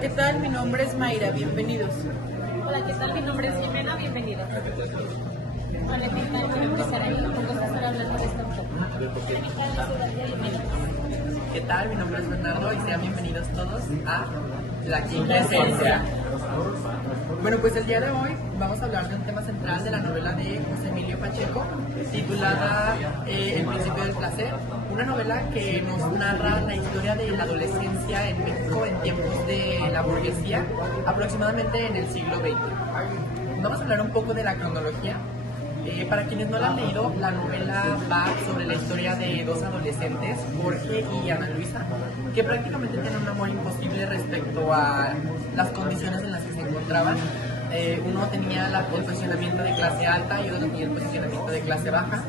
Hola, ¿qué tal? Mi nombre es Mayra, bienvenidos. Hola, ¿qué tal? Mi nombre es Jimena, bienvenida. Hola, ¿qué tal? Mi nombre es Saraí, un gusto estar hablando de este autor. Hola, ¿qué tal? Soy Dalia, bienvenida. ¿Qué tal? Mi nombre es Bernardo y sean bienvenidos todos a La Quinta Esencia. Bueno, pues el día de hoy vamos a hablar de un tema central de la novela de José Emilio Pacheco, titulada El Principio del Placer, una novela que nos narra la historia de la adolescencia en México en tiempos de la burguesía, aproximadamente en el siglo XX. Vamos a hablar un poco de la cronología. Para quienes no la han leído, la novela va sobre la historia de dos adolescentes, Jorge y Ana Luisa, que prácticamente tienen un amor imposible respecto a las condiciones en las que se encontraban. Uno tenía el posicionamiento de clase alta y otro tenía el posicionamiento de clase baja,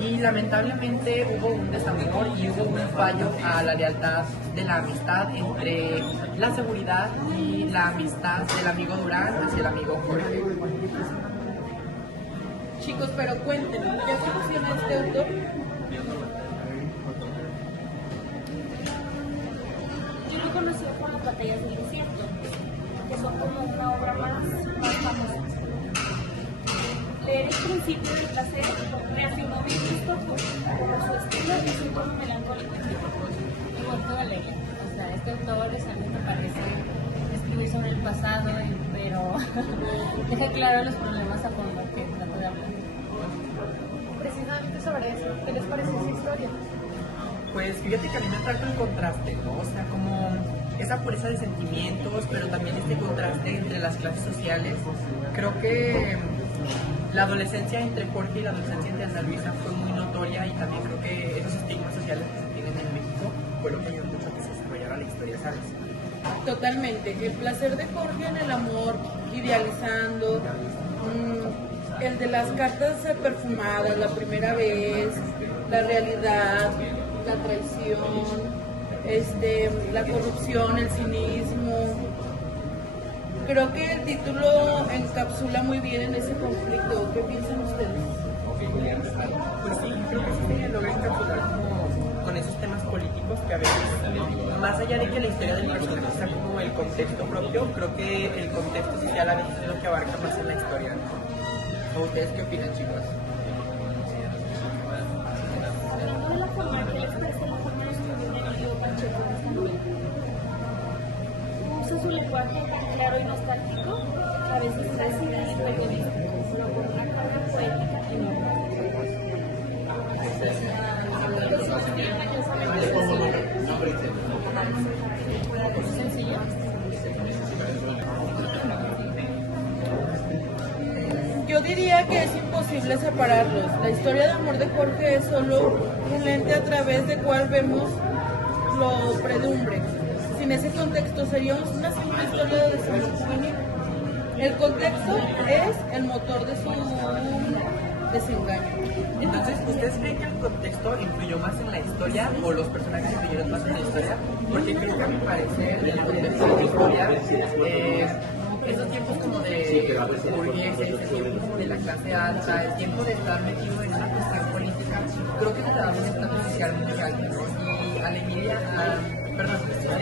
y lamentablemente hubo un desamor y hubo un fallo a la lealtad de la amistad entre la seguridad y la amistad del amigo Durán hacia el amigo Jorge. Chicos, pero cuéntenos, ¿qué funciona este autor? Yo lo conocí por Las Batallas del Desierto, que son como una obra más famosa. Leer El Principio del Placer me afirmó mi gusto por su estilo y su tono melancólico. Igual que Valeria, o sea, este autor a mí me parece escribir sobre el pasado, pero deja claro los problemas a fondo que trato de hablar. Precisamente sobre eso, ¿qué les parece esa historia? Pues fíjate que a mí me trata el contraste, ¿no? O sea, como esa pureza de sentimientos, pero también este contraste entre las clases sociales. Creo que la adolescencia entre Jorge y la adolescencia entre Ana Luisa fue muy notoria, y también creo que esos estigmas sociales que se tienen en México fueron que ayudaron mucho a que se desarrollara la historia, ¿sabes? Totalmente. El placer de Jorge en el amor, idealizando, el de las cartas perfumadas, la primera vez, la realidad, la traición, la corrupción, el cinismo. Creo que el título encapsula muy bien en ese conflicto. ¿Qué piensan ustedes? Pues sí, creo que sí logra encapsular como con esos temas políticos que a veces, más allá de que la historia del personaje sea como el contexto propio, creo que el contexto social a veces es lo que abarca más en la historia, ¿no? ¿O ustedes qué opinan, chicos? Hablando de la forma que les parece la forma de escribir de Emilio Pacheco en esta novela. Usa su lenguaje tan claro y nostálgico, a veces casi periodístico, pero con una carga poética enorme. Sencillo. Yo diría que es imposible separarlos. La historia de amor de Jorge es solo un lente a través de cual vemos lo predumbre. Sin ese contexto sería una simple historia de desamor juvenil. El contexto es el motor de su desengaño. Entonces, ¿ustedes creen que el contexto influyó más en la historia o los personajes influyeron más en la historia? Porque creo que a mi parecer el contexto de la historia, esos tiempos como de burgueses, el tiempo como de la clase alta, el tiempo de estar metido en una cuestión política, creo que le daba un estatus social muy alto, ¿no? Y a Emilia, al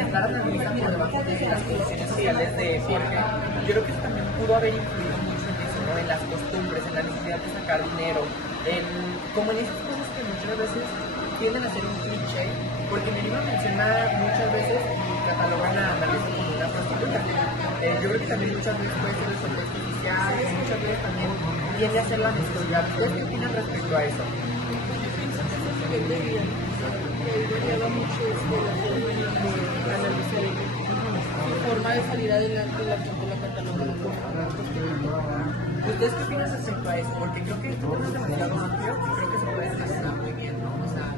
estar analizando por debajo de las condiciones sociales de Jorge, yo creo que también pudo haber influido mucho en eso, ¿no? En las costumbres, en la necesidad de sacar dinero, como en esas cosas que muchas veces tienden a ser un cliché, porque mi libro menciona muchas veces y catalogan a Ana Luisa como una prostituta. Yo creo que también muchas veces puede ser el contexto inicial, muchas veces también tiende a ser la necesidad. ¿Ustedes qué opinan respecto a eso? Yo pienso que es que él debía mucho de analizar su forma de salir adelante, la gente la cataloga como una prostituta. ¿Ustedes qué opinan respecto a eso? Porque creo que esto es demasiado amplio y creo que se puede desarrollar muy bien, ¿no? O sea,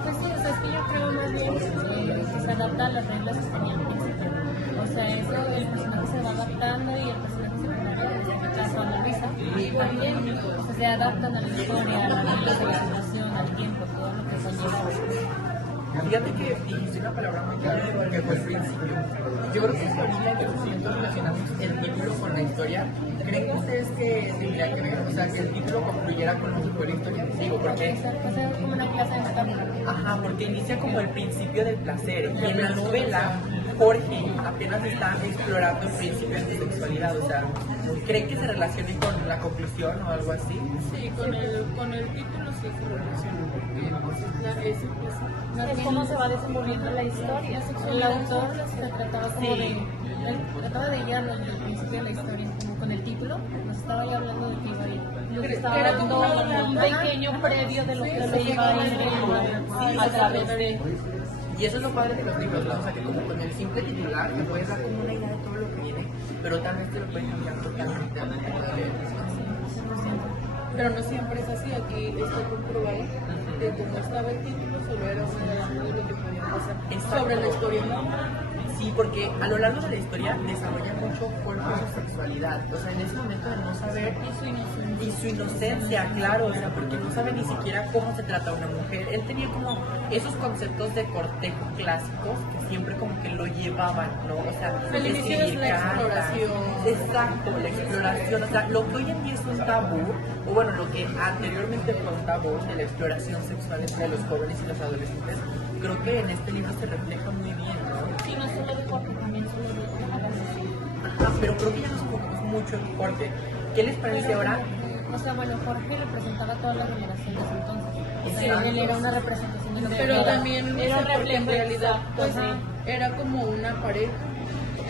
Pues sí, o sea, es que yo creo más bien que se adapta a las reglas que tenía al principio. O sea, eso, el personaje se va adaptando y el personaje secundario, en este caso Ana Luisa, también se adaptan a la historia, a las reglas de la situación, al tiempo, todo lo que conlleva. fíjate que dijiste una palabra muy clave que fue el principio. Yo creo que si ahorita en estos momentos relacionamos el título con la historia, ¿creen ustedes que tendría que ver? O sea, que el título concluyera con lo que fue la historia. Digo, porque O sea, es como una clase de metáfora. ajá, porque inicia como el principio del placer, y en la novela Jorge apenas está explorando el principio de su sexualidad, o sea, ¿creen que se relacione con la conclusión o algo así? Sí, con el título sí se relaciona, porque pues, Es como se va desenvolviendo la historia. El autor se trataba como trataba de guiarlo en el principio de la historia, como con el título, nos estaba ya hablando de que iba a ir. Nos estaba Era dando como un pequeño previo de lo que se iba a ir a través de... Y eso es lo padre de los libros, ¿no? O sea, que como con el simple titular te puedes dar como una idea de todo lo que viene, pero tal vez te lo pueden cambiar totalmente al momento de leer. pero no siempre es así. Aquí está comprobado que como estaba el título, solo era una adelanto de lo que podía pasar sobre la historia. Sí, porque a lo largo de la historia desarrolla mucho Jorge su sexualidad, o sea, en ese momento de no saber y su inocencia, claro, o sea, porque no sabe ni siquiera cómo se trata una mujer. Él tenía como esos conceptos de cortejo clásicos que siempre como que lo llevaban, ¿no? O sea, El inicio es la exploración. Exacto, la exploración, o sea, lo que hoy en día es un tabú, o bueno, lo que anteriormente fue un tabú de la exploración sexual entre los jóvenes y los adolescentes, creo que en este libro se refleja muy bien, ¿no? Sí, no solo de Jorge, también solo de Ajá, pero creo que ya nos enfocamos mucho en Jorge. ¿Qué les parece ahora? O sea, bueno, Jorge representaba a todas las generaciones entonces. Sí. Él era una representación de lo que Pero era. también era un porque en reflejo realidad pues ajá. era como una pareja.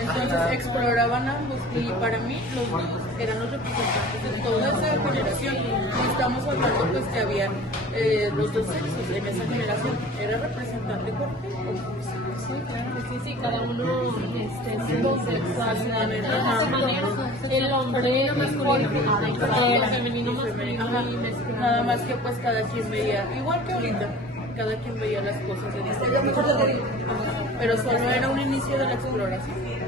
Entonces Ajá. exploraban ambos y para mí los dos eran los representantes de toda esa generación. Y estamos hablando pues que había los dos sexos en esa generación. Era representante Jorge. Sí, claro que sí, cada uno su sexualidad de Ajá. esa manera. El hombre masculino, el femenino masculino Ajá. y mezclado. Nada más que pues cada quien veía, igual que ahorita, cada quien veía las cosas de diferente forma. Pero solo era un inicio de la exploración.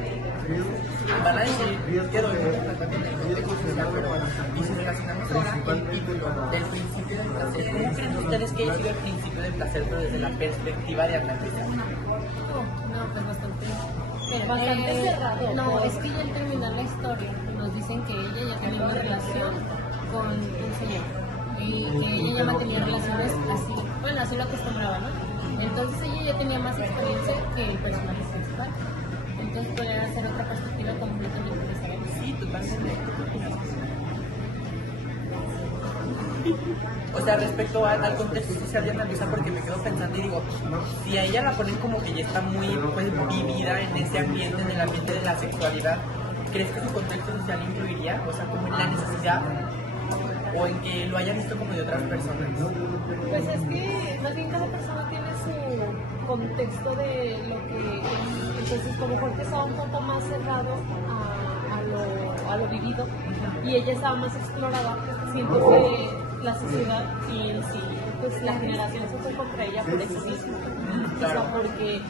Van a decir que doy mucho tratamiento en el contexto social, pero y si relacionamos ahora el título del principio del placer, ¿cómo creen ustedes que haya sido el principio del placer, pero desde la perspectiva de Ana Luisa? No, pues bastante. Bastante cerrado. No, es que ya al terminar la historia nos dicen que ella ya tenía una relación con un señor y que ella ya mantenía relaciones así, bueno, así lo acostumbraba, ¿no? Entonces ella ya tenía más experiencia que el personaje principal. Entonces podría ser otra perspectiva completamente diferente. Sí, totalmente. O sea, respecto al contexto social de Ana Luisa, porque me quedo pensando y digo, si a ella la ponen como que ya está muy pues, vivida en ese ambiente, en el ambiente de la sexualidad, ¿crees que su contexto social influiría? O sea, como en la necesidad o en que lo haya visto como de otras personas. Pues es que más bien cada persona tiene su contexto de lo que... Entonces como Jorge estaba un poco más cerrado a lo vivido y ella estaba más explorada, siento que la sociedad y en sí, pues la generación se fue contra ella por eso mismo. O sea, porque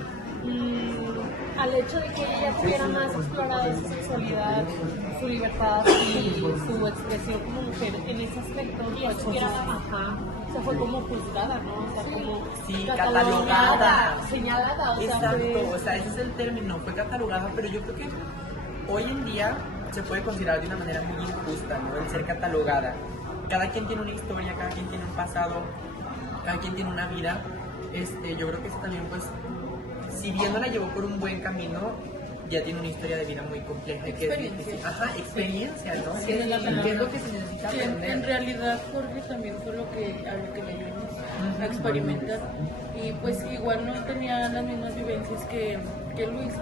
al hecho de que ella tuviera más explorada su sexualidad, su libertad y su expresión como mujer en ese aspecto, se fue como juzgada, ¿no? O sea, como sí, catalogada, señalada, o sea, exacto, o sea, ese es el término, fue catalogada, pero yo creo que hoy en día se puede considerar de una manera muy injusta, ¿no? El ser catalogada. Cada quien tiene una historia, cada quien tiene un pasado, cada quien tiene una vida. Yo creo que eso también, pues, si bien no la llevó por un buen camino, ya tiene una historia de vida muy compleja. Experiencia. Experiencia, ¿no? Sí, ¿Qué es lo que se necesita Sí, aprender? en realidad Jorge también fue a lo que le ayudó a experimentar y pues igual no tenía las mismas vivencias que Luis,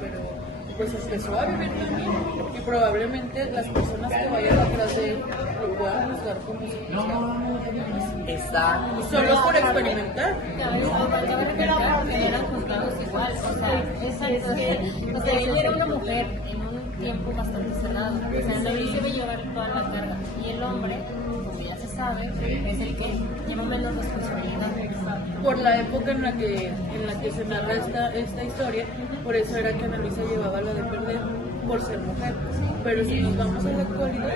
pero pues empezó a vivir también y probablemente las personas que vayan atrás de él lo puedan juzgar como si Exacto. solo por experimentar. Cabe recalcar que eran juzgados igual, o sea, él era una mujer en un tiempo bastante cerrado, o sea, él se debe llevar toda la carga, y el hombre, como ya se sabe, es el que lleva menos responsabilidad. Por la época en la que se narra esta historia, por eso era que Ana Luisa llevaba la de perder por ser mujer. Pero si nos vamos a la actualidad,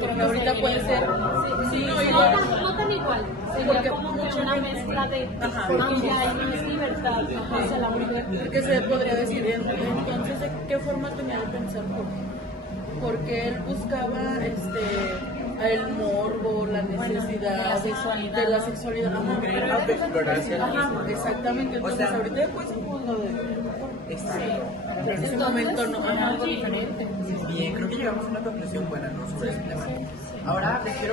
porque ahorita puede ser, No tan igual, sería Porque como que una mezcla de, Ajá. porque ya hay más libertad hacia la mujer. porque se podría decir entonces de qué forma tenía de pensar Jorge, porque él buscaba el morbo, la necesidad de la sexualidad. Ajá, Querer autoexplorarse a sí ajá, mismo. exactamente. Entonces, sea, ahorita después un lo de. Exacto. Pero en ese momento no. Es Ajá. algo diferente. Bien, creo que llegamos a una conclusión buena, ¿no? Sobre este tema. Ahora les quiero